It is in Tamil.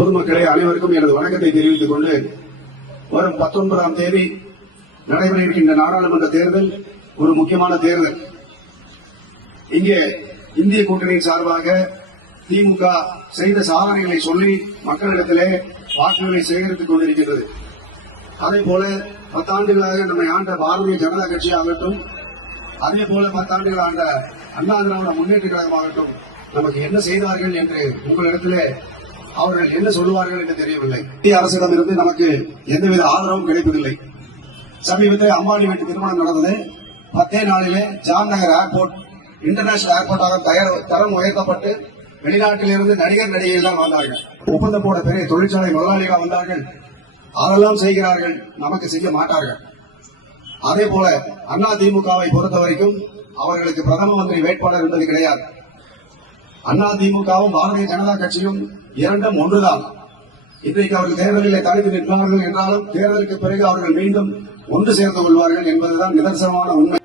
பொதுமக்களே அனைவருக்கும் எனது வணக்கத்தை தெரிவித்துக் கொண்டு வரும் பத்தொன்பதாம் தேதி நடைபெற இருக்கின்ற நாடாளுமன்ற தேர்தல் ஒரு முக்கியமான தேர்தல். இங்கே இந்திய கூட்டணியின் சார்பாக திமுக செய்த சாதனைகளை சொல்லி மக்களிடத்திலே வாக்குகளை சேகரித்துக் கொண்டிருக்கின்றது. அதே போல பத்தாண்டுகளாக நம்மை ஆண்ட பாரதிய ஜனதா கட்சி ஆகட்டும் அதே போல பத்தாண்டுகள் ஆண்ட அண்ணா திராவிட முன்னேற்ற கழகமாகட்டும் நமக்கு என்ன செய்தார்கள் என்று உங்களிடத்திலே அவர்கள் என்ன சொல்லுவார்கள் என்று தெரியவில்லை. மத்திய அரசிடம் இருந்து நமக்கு எந்தவித ஆதரவும் கிடைப்பதில்லை. சமீபத்தில் அம்பானி வீட்டு திருமணம் நடந்தது. பத்தே நாளிலே ஜாம்நகர் ஏர்போர்ட் இன்டர்நேஷனல் ஏர்போர்ட்டாக தயார் தரம் உயர்த்தப்பட்டு வெளிநாட்டிலிருந்து நடிகர் நடிகைகள் தான் வந்தார்கள். ஒப்பந்தம் போட பெரிய தொழிற்சாலை முதலாளிகள் வந்தார்கள். அதெல்லாம் செய்கிறார்கள். நமக்கு செய்ய மாட்டார்கள். அதே போல அண்ணா திமுகவை பொறுத்த வரைக்கும் அவர்களுக்கு பிரதம மந்திரி வேட்பாளர் என்பது கிடையாது. அண்ணா திமுகவும் பாரதிய ஜனதா கட்சியும் இரண்டும் ஒன்றுதான். இன்றைக்கு அவர்கள் தேர்தலில் தனித்து நிற்பார்கள் என்றாலும் தேர்தலுக்கு பிறகு அவர்கள் மீண்டும் ஒன்று சேர்ந்து கொள்வார்கள் என்பதுதான் நிதர்சனமான உண்மை.